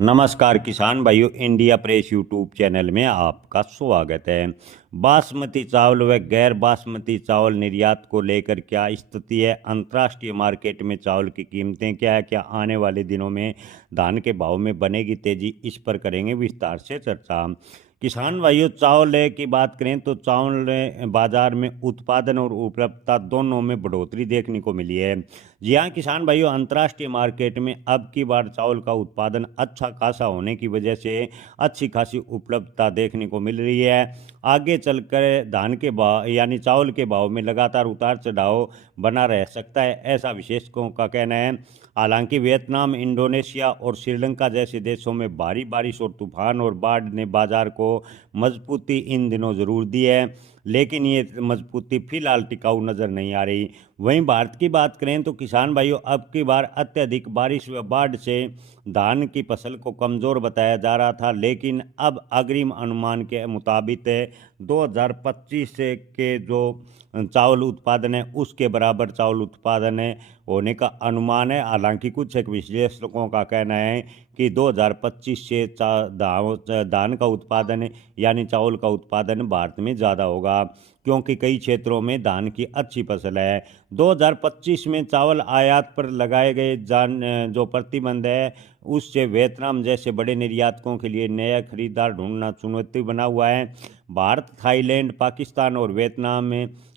नमस्कार किसान भाइयों, इंडिया प्रेस यूट्यूब चैनल में आपका स्वागत है। बासमती चावल व गैर बासमती चावल निर्यात को लेकर क्या स्थिति है, अंतर्राष्ट्रीय मार्केट में चावल की कीमतें क्या है, क्या आने वाले दिनों में धान के भाव में बनेगी तेजी, इस पर करेंगे विस्तार से चर्चा। किसान भाइयों, चावल की बात करें तो चावल बाजार में उत्पादन और उपलब्धता दोनों में बढ़ोतरी देखने को मिली है। जी हाँ किसान भाइयों, अंतर्राष्ट्रीय मार्केट में अब की बार चावल का उत्पादन अच्छा खासा होने की वजह से अच्छी खासी उपलब्धता देखने को मिल रही है। आगे चलकर धान के भाव यानी चावल के भाव में लगातार उतार चढ़ाव बना रह सकता है, ऐसा विशेषज्ञों का कहना है। हालांकि वियतनाम, इंडोनेशिया और श्रीलंका जैसे देशों में भारी बारिश और तूफान और बाढ़ ने बाजार को मजबूती इन दिनों जरूर दी है, लेकिन ये मजबूती फिलहाल टिकाऊ नजर नहीं आ रही। वहीं भारत की बात करें तो किसान भाइयों, अब की बार अत्यधिक बारिश व बाढ़ से धान की फसल को कमज़ोर बताया जा रहा था, लेकिन अब अग्रिम अनुमान के मुताबिक 2025 के जो चावल उत्पादन है उसके बराबर चावल उत्पादन होने का अनुमान है। हालांकि कुछ एक विश्लेषकों का कहना है कि 2025 से धान का उत्पादन यानी चावल का उत्पादन भारत में ज़्यादा होगा, क्योंकि कई क्षेत्रों में धान की अच्छी फसल है। 2025 में चावल आयात पर लगाए गए जो प्रतिबंध है उससे वियतनाम जैसे बड़े निर्यातकों के लिए नया खरीदार ढूंढना चुनौती बना हुआ है। भारत, थाईलैंड, पाकिस्तान और वियतनाम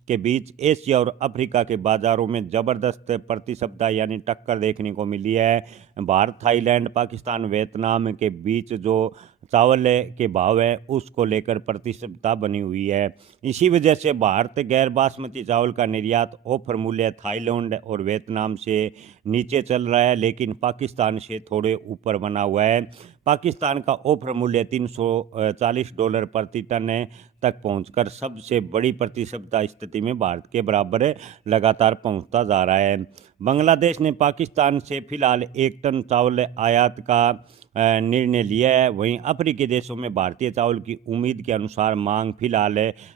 के बीच एशिया और अफ्रीका के बाजारों में ज़बरदस्त प्रतिस्पर्धा यानी टक्कर देखने को मिली है। भारत, थाईलैंड, पाकिस्तान, वियतनाम के बीच जो चावल के भाव है उसको लेकर प्रतिस्पर्धा बनी हुई है। इसी वजह से भारत गैर बासमती चावल का निर्यात ऑफर मूल्य थाईलैंड और वियतनाम से नीचे चल रहा है, लेकिन पाकिस्तान से थोड़े ऊपर बना हुआ है। पाकिस्तान का ऑफर मूल्य $340 प्रति टन तक पहुंचकर सबसे बड़ी प्रतिस्पर्धा स्थिति में भारत के बराबर लगातार पहुंचता जा रहा है। बांग्लादेश ने पाकिस्तान से फिलहाल 1 टन चावल आयात का निर्णय लिया है। वहीं अफ्रीकी देशों में भारतीय चावल की उम्मीद के अनुसार मांग फिलहाल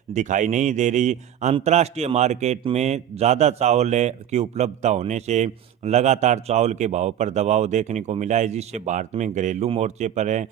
दिखाई नहीं दे रही। अंतर्राष्ट्रीय मार्केट में ज़्यादा चावल की उपलब्धता होने से लगातार चावल के भाव पर दबाव देखने को मिला है, जिससे भारत में घरेलू मोर्चे पर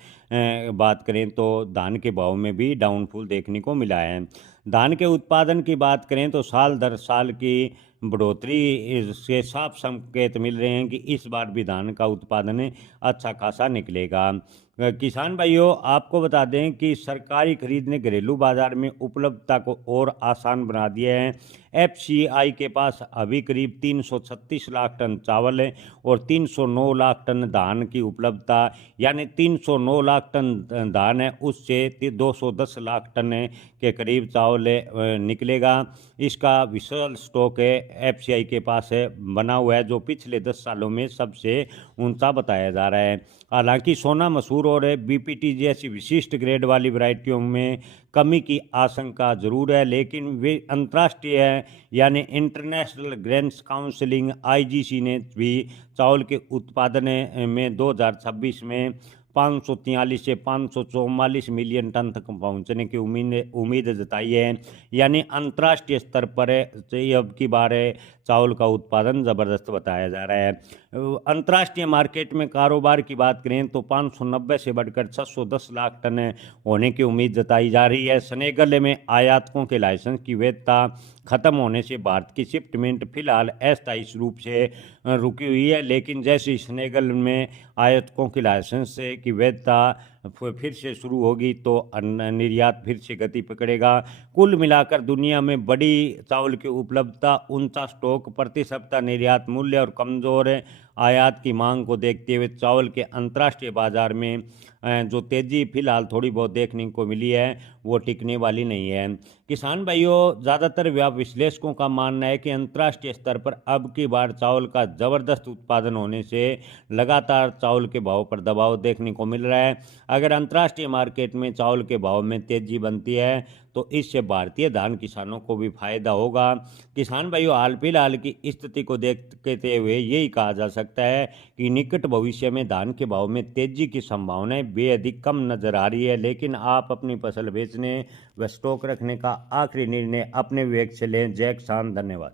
बात करें तो धान के भाव में भी डाउनफॉल देखने को मिला है। धान के उत्पादन की बात करें तो साल दर साल की बढ़ोतरी से साफ संकेत मिल रहे हैं कि इस बार भी धान का उत्पादन अच्छा खासा निकलेगा। किसान भाइयों, आपको बता दें कि सरकारी खरीद ने घरेलू बाजार में उपलब्धता को और आसान बना दिया है। एफसीआई के पास अभी करीब 336 लाख टन चावल है और 309 लाख टन धान की उपलब्धता, यानी 309 लाख टन धान है उससे 210 लाख टन के करीब चावल निकलेगा। इसका विशाल स्टॉक है एफसीआई के पास है बना हुआ है, जो पिछले 10 सालों में सबसे ऊंचा बताया जा रहा है। हालांकि सोना मसूर और बीपीटी जैसी विशिष्ट ग्रेड वाली वैरायटियों में कमी की आशंका जरूर है, लेकिन वे अंतर्राष्ट्रीय यानी इंटरनेशनल ग्रेन्स काउंसिलिंग आईजीसी ने भी चावल के उत्पादन में 2026 में 543 से 544 मिलियन टन तक पहुंचने की उम्मीद जताई है। यानी अंतर्राष्ट्रीय स्तर पर अब की बार चावल का उत्पादन ज़बरदस्त बताया जा रहा है। अंतर्राष्ट्रीय मार्केट में कारोबार की बात करें तो 590 से बढ़कर 610 लाख टन होने की उम्मीद जताई जा रही है। सेनेगल में आयातकों के लाइसेंस की वैधता खत्म होने से भारत की शिपमेंट फिलहाल अस्थायी रूप से रुकी हुई है, लेकिन जैसे सेनेगल में आयातकों के लाइसेंस की वैधता फिर से शुरू होगी तो निर्यात फिर से गति पकड़ेगा। कुल मिलाकर दुनिया में बड़ी चावल की उपलब्धता, ऊंचा स्टॉक, प्रतिस्पर्धा, निर्यात मूल्य और कमज़ोर आयात की मांग को देखते हुए चावल के अंतर्राष्ट्रीय बाजार में जो तेज़ी फिलहाल थोड़ी बहुत देखने को मिली है वो टिकने वाली नहीं है। किसान भाइयों, ज़्यादातर विश्लेषकों का मानना है कि अंतर्राष्ट्रीय स्तर पर अब की बार चावल का ज़बरदस्त उत्पादन होने से लगातार चावल के भाव पर दबाव देखने को मिल रहा है। अगर अंतर्राष्ट्रीय मार्केट में चावल के भाव में तेज़ी बनती है तो इससे भारतीय धान किसानों को भी फायदा होगा। किसान भाइयों, हाल फिलहाल की स्थिति को देखते हुए यही कहा जा सकता है कि निकट भविष्य में धान के भाव में तेजी की संभावनाएं बेहद कम नजर आ रही है, लेकिन आप अपनी फसल बेचने व स्टॉक रखने का आखिरी निर्णय अपने विवेक से लें। जय किसान, धन्यवाद।